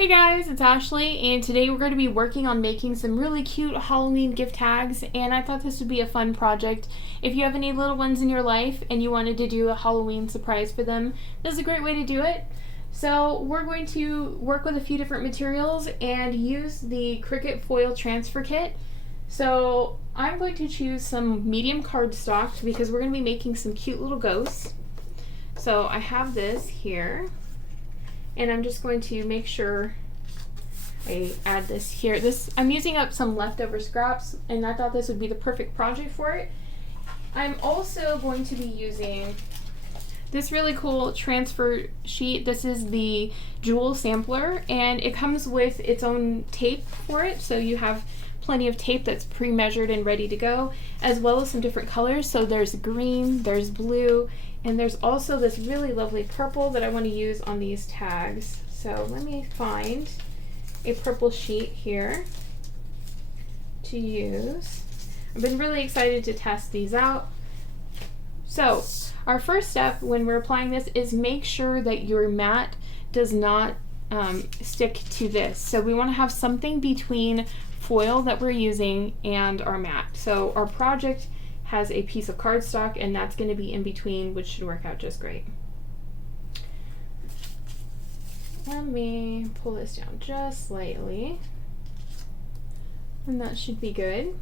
Hey guys, it's Ashley, and today we're going to be working on making some really cute Halloween gift tags, and I thought this would be a fun project. If you have any little ones in your life and you wanted to do a Halloween surprise for them, this is a great way to do it. So we're going to work with a few different materials and use the Cricut Foil Transfer Kit. So I'm going to choose some medium cardstock because we're going to be making some cute little ghosts. So I have this here. And I'm just going to make sure I add this here. I'm using up some leftover scraps, and I thought this would be the perfect project for it. I'm also going to be using this really cool transfer sheet. This is the Jewel sampler, and it comes with its own tape for it, so you have plenty of tape that's pre-measured and ready to go, as well as some different colors. So there's green, there's blue, and there's also this really lovely purple that I want to use on these tags. So let me find a purple sheet here to use. I've been really excited to test these out. So our first step when we're applying this is make sure that your mat does not stick to this. So we want to have something between foil that we're using and our mat. So our project has a piece of cardstock, and that's going to be in between, which should work out just great. Let me pull this down just slightly, and that should be good.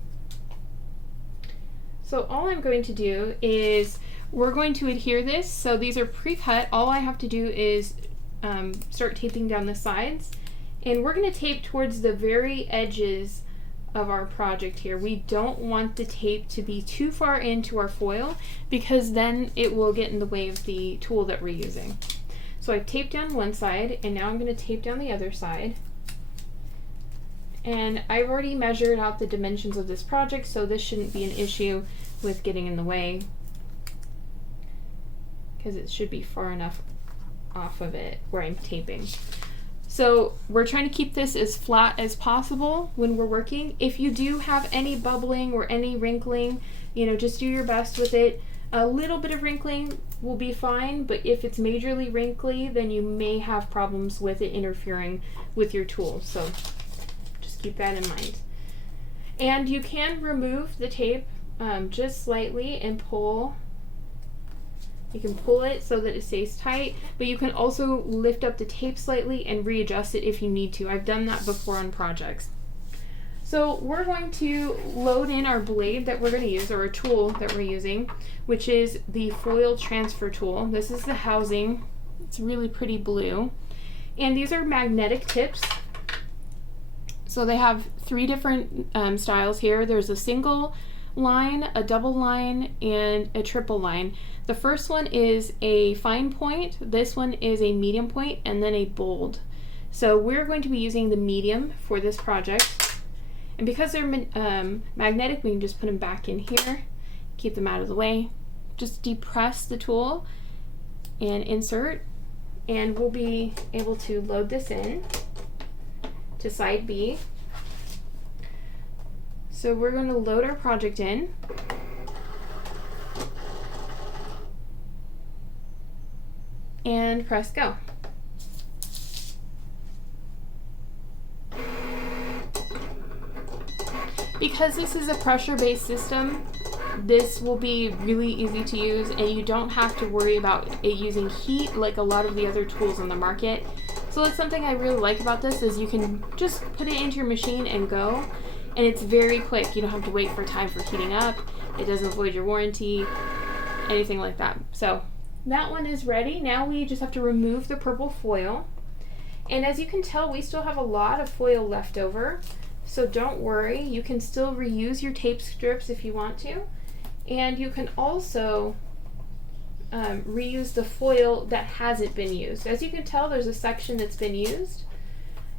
So all I'm going to do is we're going to adhere this. So these are pre-cut. All I have to do is start taping down the sides, and we're going to tape towards the very edges of our project here. We don't want the tape to be too far into our foil because then it will get in the way of the tool that we're using. So I've taped down one side, and now I'm going to tape down the other side. And I've already measured out the dimensions of this project, so this shouldn't be an issue with getting in the way because it should be far enough off of it where I'm taping. So we're trying to keep this as flat as possible when we're working. If you do have any bubbling or any wrinkling, just do your best with it. A little bit of wrinkling will be fine, but if it's majorly wrinkly, then you may have problems with it interfering with your tool. So just keep that in mind. And you can remove the tape just slightly and pull. You can pull it so that it stays tight, but you can also lift up the tape slightly and readjust it if you need to. I've done that before on projects. So we're going to load in our blade that we're going to use, or a tool that we're using, which is the foil transfer tool. This is the housing. It's really pretty blue. And these are magnetic tips. So they have three different styles here. There's a single line, a double line, and a triple line. The first one is a fine point, this one is a medium point, and then a bold. So we're going to be using the medium for this project. And because they're magnetic, we can just put them back in here, keep them out of the way. Just depress the tool and insert, and we'll be able to load this in to side B. So we're going to load our project in. And press go. Because this is a pressure-based system, this will be really easy to use, and you don't have to worry about it using heat like a lot of the other tools on the market. So that's something I really like about this, is you can just put it into your machine and go, and it's very quick. You don't have to wait for time for heating up. It doesn't void your warranty, anything like that. So that one is ready. Now we just have to remove the purple foil. And as you can tell, we still have a lot of foil left over. So don't worry, you can still reuse your tape strips if you want to. And you can also reuse the foil that hasn't been used. As you can tell, there's a section that's been used,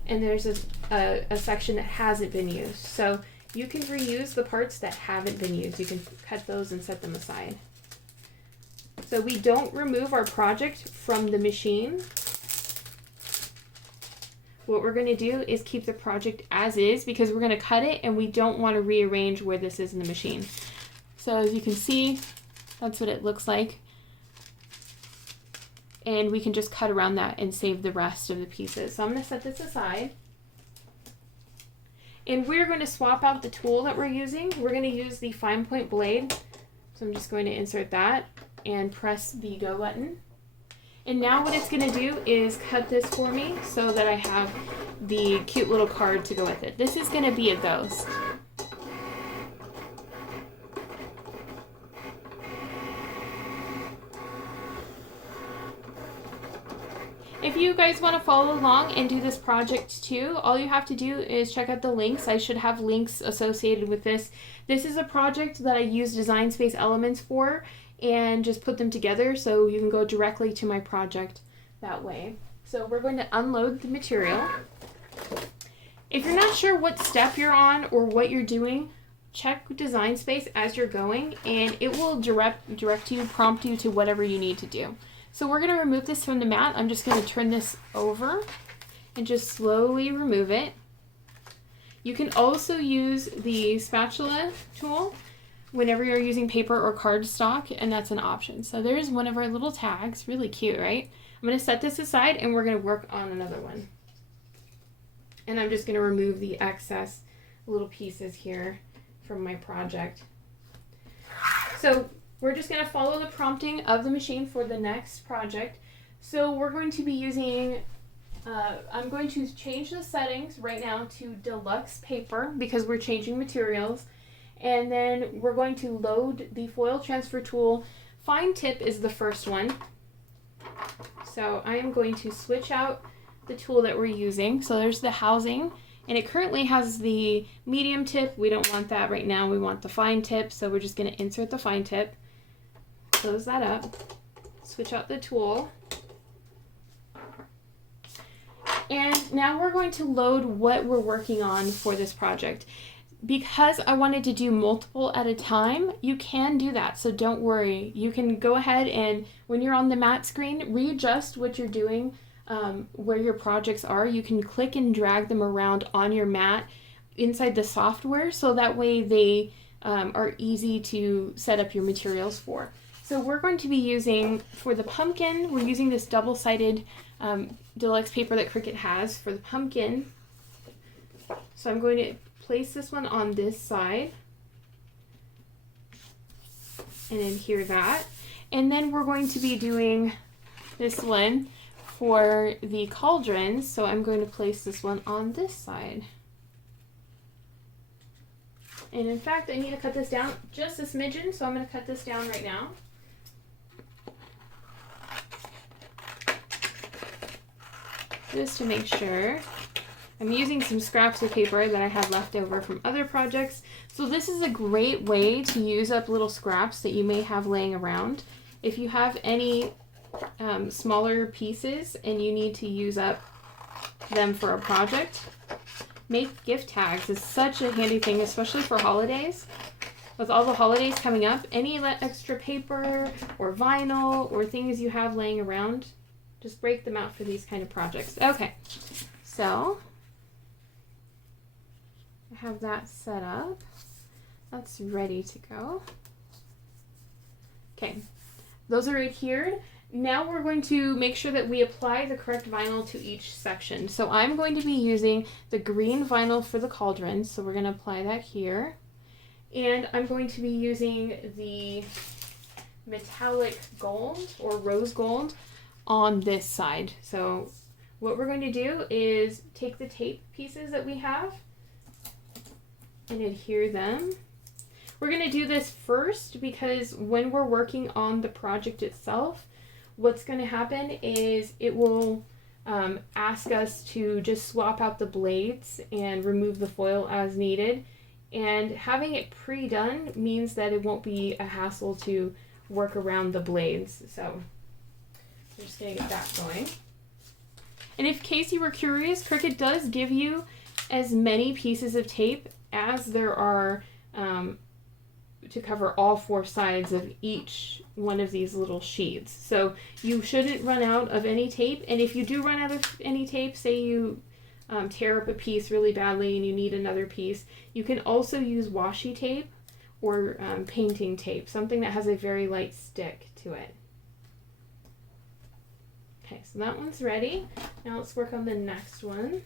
and there's a section that hasn't been used. So you can reuse the parts that haven't been used. You can cut those and set them aside. So we don't remove our project from the machine. What we're going to do is keep the project as is because we're going to cut it and we don't want to rearrange where this is in the machine. So as you can see, that's what it looks like. and we can just cut around that and save the rest of the pieces. So I'm going to set this aside. And we're going to swap out the tool that we're using. We're going to use the fine point blade. So I'm just going to insert that and press the go button. And now what it's going to do is cut this for me so that I have the cute little card to go with it. This is going to be a ghost. If you guys want to follow along and do this project too, all you have to do is check out the links. I should have links associated with this. This is a project that I use Design Space elements for and just put them together so you can go directly to my project that way. So we're going to unload the material. If you're not sure what step you're on or what you're doing, check Design Space as you're going and it will direct you, prompt you to whatever you need to do. So we're going to remove this from the mat. I'm just going to turn this over and just slowly remove it. You can also use the spatula tool whenever you're using paper or cardstock, and that's an option. So there's one of our little tags, really cute, right? I'm going to set this aside and we're going to work on another one. And I'm just going to remove the excess little pieces here from my project. So we're just going to follow the prompting of the machine for the next project. So we're going to be using, I'm going to change the settings right now to deluxe paper because we're changing materials. And then we're going to load the foil transfer tool. Fine tip is the first one. So I am going to switch out the tool that we're using. So there's the housing. And it currently has the medium tip. We don't want that right now. We want the fine tip. So we're just going to insert the fine tip. Close that up, switch out the tool, and now we're going to load what we're working on for this project. Because I wanted to do multiple at a time, you can do that, so don't worry. You can go ahead and when you're on the mat screen, readjust what you're doing, where your projects are. You can click and drag them around on your mat inside the software so that way they are easy to set up your materials for. So we're going to be using, for the pumpkin, we're using this double-sided deluxe paper that Cricut has for the pumpkin. So I'm going to place this one on this side and adhere that. And then we're going to be doing this one for the cauldrons. So I'm going to place this one on this side. And in fact, I need to cut this down just a smidgen, so I'm going to cut this down right now. Just to make sure. I'm using some scraps of paper that I had left over from other projects. So this is a great way to use up little scraps that you may have laying around. If you have any smaller pieces and you need to use up them for a project, make gift tags. Is such a handy thing, especially for holidays. With all the holidays coming up, any extra paper or vinyl or things you have laying around, just break them out for these kind of projects. Okay, so I have that set up. That's ready to go. Okay, those are adhered. Now we're going to make sure that we apply the correct vinyl to each section. So I'm going to be using the green vinyl for the cauldron. So we're going to apply that here. And I'm going to be using the metallic gold or rose gold on this side. So what we're going to do is take the tape pieces that we have and adhere them. We're going to do this first because when we're working on the project itself, what's going to happen is it will ask us to just swap out the blades and remove the foil as needed. And having it pre-done means that it won't be a hassle to work around the blades. So we're just going to get that going. And in case you were curious, Cricut does give you as many pieces of tape as there are to cover all four sides of each one of these little sheets. So you shouldn't run out of any tape. And if you do run out of any tape, say you tear up a piece really badly and you need another piece, you can also use washi tape or painting tape, something that has a very light stick to it. Okay, so that one's ready. Now let's work on the next one.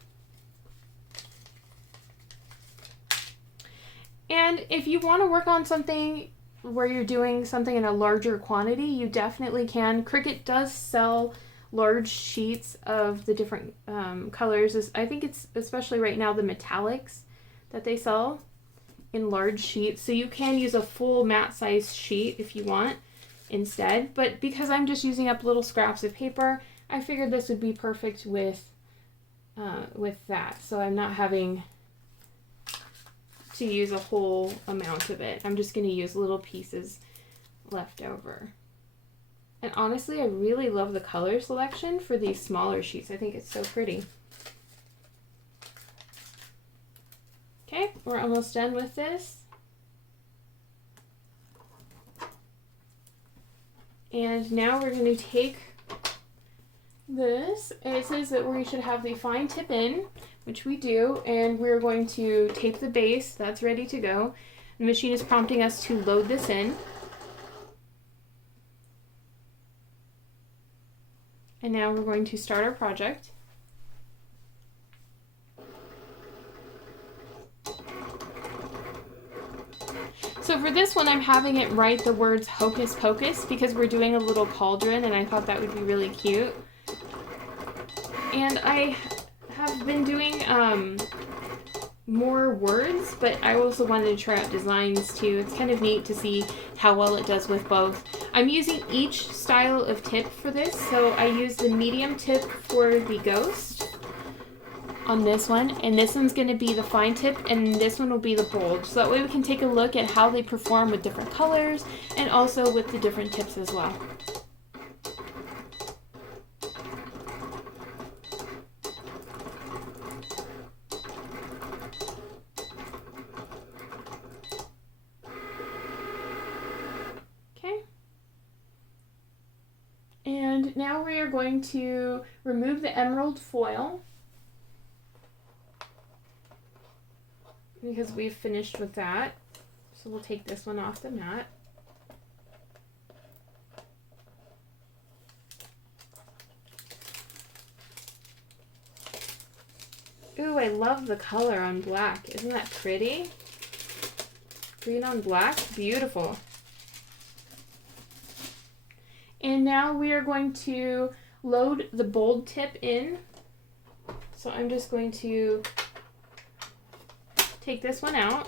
And if you want to work on something where you're doing something in a larger quantity, you definitely can. Cricut does sell large sheets of the different colors. I think it's especially right now the metallics that they sell in large sheets. So you can use a full matte size sheet if you want instead. But because I'm just using up little scraps of paper, I figured this would be perfect with that. So I'm not having to use a whole amount of it. I'm just going to use little pieces left over. And honestly, I really love the color selection for these smaller sheets. I think it's so pretty. Okay, we're almost done with this. And now we're going to take this, and it says that we should have the fine tip in, which we do, and we're going to tape the base. That's ready to go. The machine is prompting us to load this in. And now we're going to start our project. So for this one, I'm having it write the words Hocus Pocus because we're doing a little cauldron, and I thought that would be really cute. And I have been doing more words, but I also wanted to try out designs too. It's kind of neat to see how well it does with both. I'm using each style of tip for this, so I use the medium tip for the ghost on this one, and this one's going to be the fine tip, and this one will be the bold. So that way we can take a look at how they perform with different colors and also with the different tips as well. And now we are going to remove the emerald foil because we've finished with that. So we'll take this one off the mat. Ooh, I love the color on black. Isn't that pretty? Green on black, beautiful. And now we are going to load the bold tip in. So I'm just going to take this one out,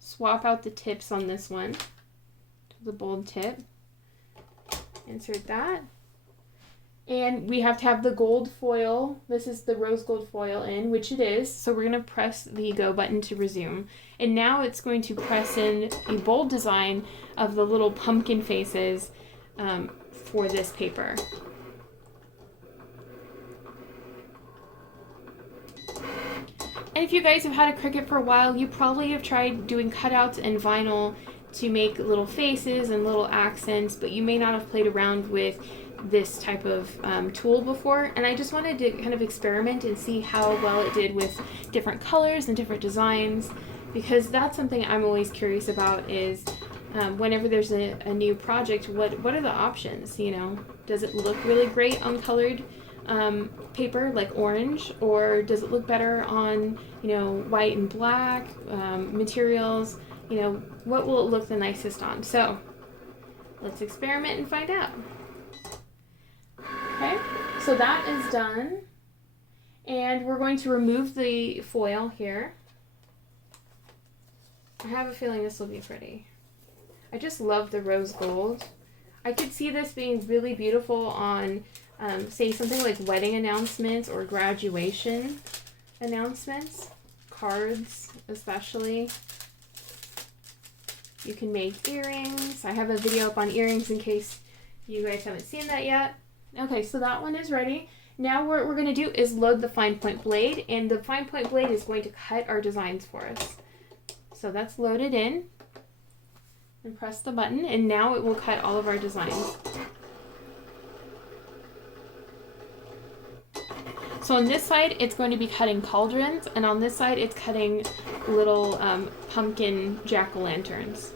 swap out the tips on this one to the bold tip, insert that. And we have to have the gold foil. This is the rose gold foil in, which it is. So we're going to press the go button to resume. And now it's going to press in a bold design of the little pumpkin faces for this paper. And if you guys have had a Cricut for a while, you probably have tried doing cutouts and vinyl to make little faces and little accents, but you may not have played around with this type of tool before. And I just wanted to kind of experiment and see how well it did with different colors and different designs, because that's something I'm always curious about is whenever there's a new project, what are the options? You know, does it look really great on colored paper like orange, or does it look better on, you know, white and black materials? You know, what will it look the nicest on? So let's experiment and find out. Okay, so that is done, and we're going to remove the foil here. I have a feeling this will be pretty. I just love the rose gold. I could see this being really beautiful on, say, something like wedding announcements or graduation announcements, cards especially. You can make earrings. I have a video up on earrings in case you guys haven't seen that yet. Okay, so that one is ready. Now what we're going to do is load the fine point blade, and the fine point blade is going to cut our designs for us. So that's loaded in. And press the button, and now it will cut all of our designs. So on this side, it's going to be cutting cauldrons, and on this side, it's cutting little pumpkin jack-o'-lanterns.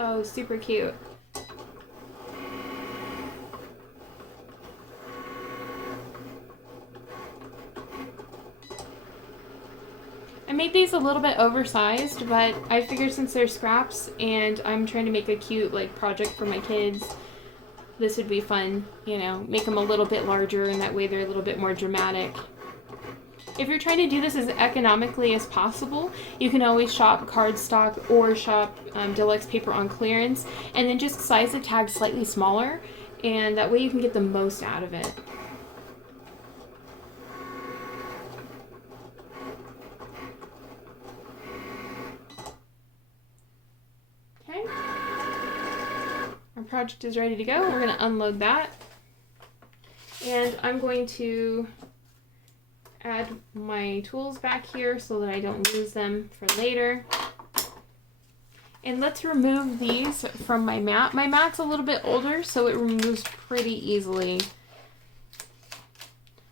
Oh, super cute. I made these a little bit oversized, but I figured since they're scraps and I'm trying to make a cute like project for my kids, this would be fun, you know, make them a little bit larger and that way they're a little bit more dramatic. If you're trying to do this as economically as possible, you can always shop cardstock or shop deluxe paper on clearance and then just size the tag slightly smaller, and that way you can get the most out of it. Okay, our project is ready to go. We're going to unload that, and I'm going to add my tools back here so that I don't lose them for later. And let's remove these from my mat. My mat's a little bit older, so it removes pretty easily.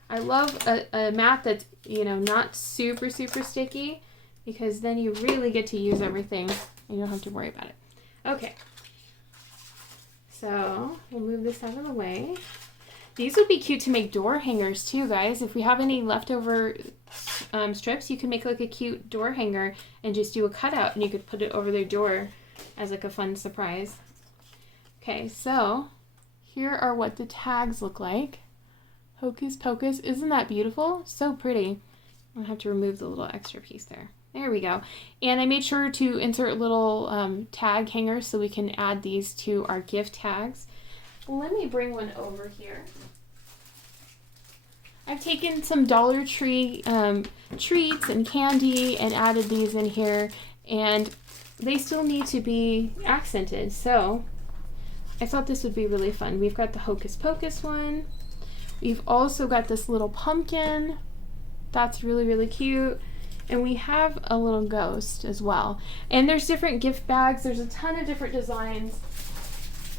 I love a mat that's, you know, not super sticky, because then you really get to use everything and you don't have to worry about it. Okay, so we'll move this out of the way. These would be cute to make door hangers too, guys. If we have any leftover strips, you can make like a cute door hanger and just do a cutout and you could put it over their door as like a fun surprise. Okay, so here are what the tags look like. Hocus pocus, isn't that beautiful? So pretty. I'm gonna have to remove the little extra piece there. There we go. And I made sure to insert little tag hangers so we can add these to our gift tags. Let me bring one over here. I've taken some Dollar Tree treats and candy and added these in here, and they still need to be accented, so I thought this would be really fun. We've got the Hocus Pocus one. We've also got this little pumpkin. That's really cute. And we have a little ghost as well. And there's different gift bags. There's a ton of different designs.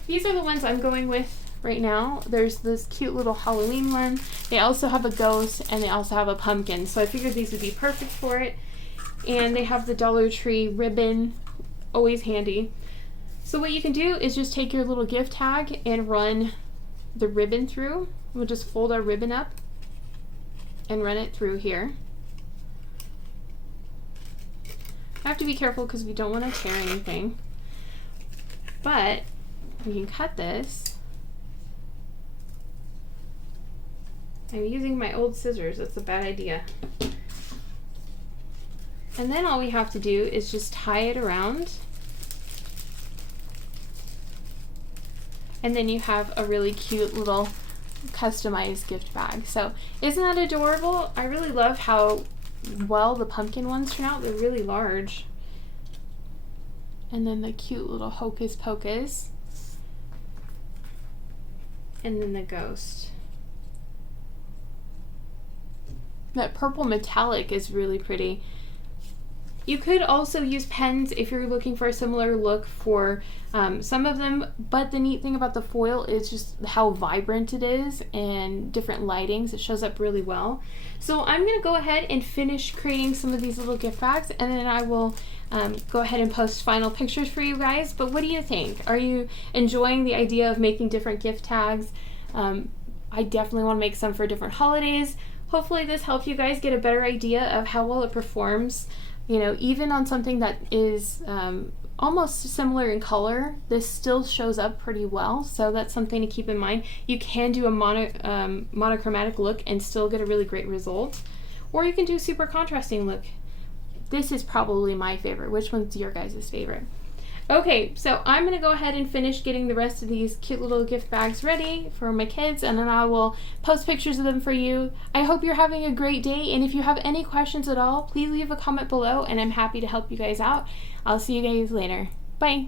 These are the ones I'm going with right now. There's this cute little Halloween one. They also have a ghost and they also have a pumpkin. So I figured these would be perfect for it. And they have the Dollar Tree ribbon, always handy. So what you can do is just take your little gift tag and run the ribbon through. We'll just fold our ribbon up and run it through here. I have to be careful because we don't want to tear anything. But we can cut this. I'm using my old scissors. That's a bad idea. And then all we have to do is just tie it around. And then you have a really cute little customized gift bag. So isn't that adorable? I really love how well the pumpkin ones turn out. They're really large. And then the cute little Hocus Pocus. And then the ghost. That purple metallic is really pretty. You could also use pens if you're looking for a similar look for some of them, but the neat thing about the foil is just how vibrant it is and different lightings. It shows up really well. So I'm going to go ahead and finish creating some of these little gift bags, and then I will go ahead and post final pictures for you guys. But what do you think? Are you enjoying the idea of making different gift tags? I definitely want to make some for different holidays. Hopefully this helped you guys get a better idea of how well it performs. You know, even on something that is almost similar in color, this still shows up pretty well. So that's something to keep in mind. You can do a monochromatic look and still get a really great result. Or you can do a super contrasting look. This is probably my favorite. Which one's your guys' favorite? Okay, so I'm going to go ahead and finish getting the rest of these cute little gift bags ready for my kids, and then I will post pictures of them for you. I hope you're having a great day, and if you have any questions at all, please leave a comment below, and I'm happy to help you guys out. I'll see you guys later. Bye!